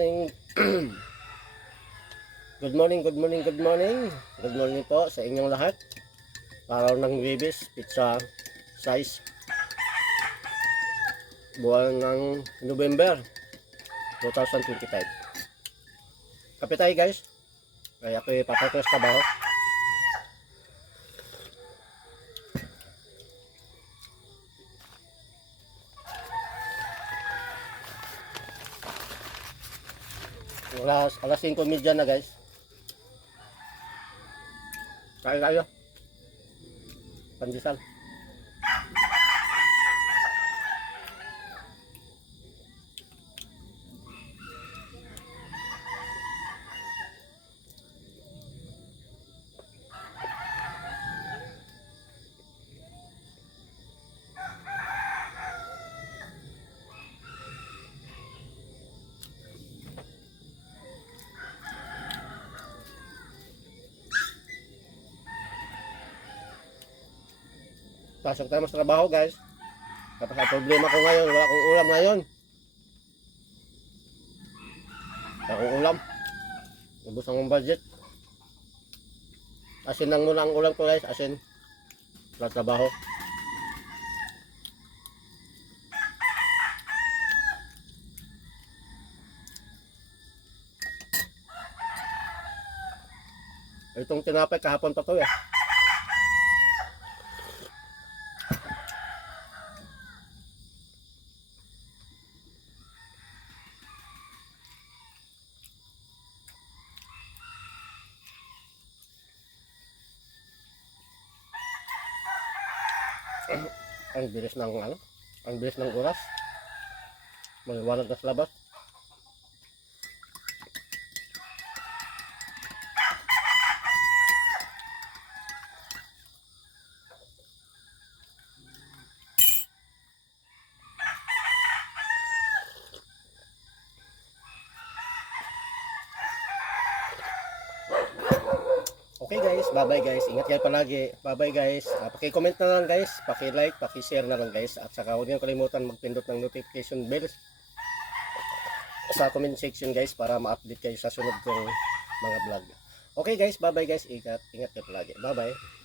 Good morning, good morning, good morning. Good morning po sa inyong lahat. Araw ng Huwebes, pizza size. Buwan ng November 2025. Kape tayo guys. Kaya ako ipapakos ka ba? Alas 5:30 na guys. Kain tayo. Pandesal. Pasok tayo sa trabaho guys. Tapos ang problema ko ngayon, wala akong ulam ngayon. Wala akong ulam. Ubus ang budget. Asin lang muna ang ulam ko guys, asin. Sa trabaho. Itong tinapay kahapon pa to eh. Ang bilis ng ang bilis ng oras. Maliwanag na sa labas. Okay guys, bye-bye guys. Ingat kayo palagi. Bye-bye guys. Paki-comment na lang guys, paki-like, paki-share na lang guys. At saka huwag niyo kalimutan magpindot ng notification bell sa comment section guys para ma-update kayo sa sunod kong mga vlog. Okay guys, bye-bye guys. Ingat kayo palagi. Bye-bye.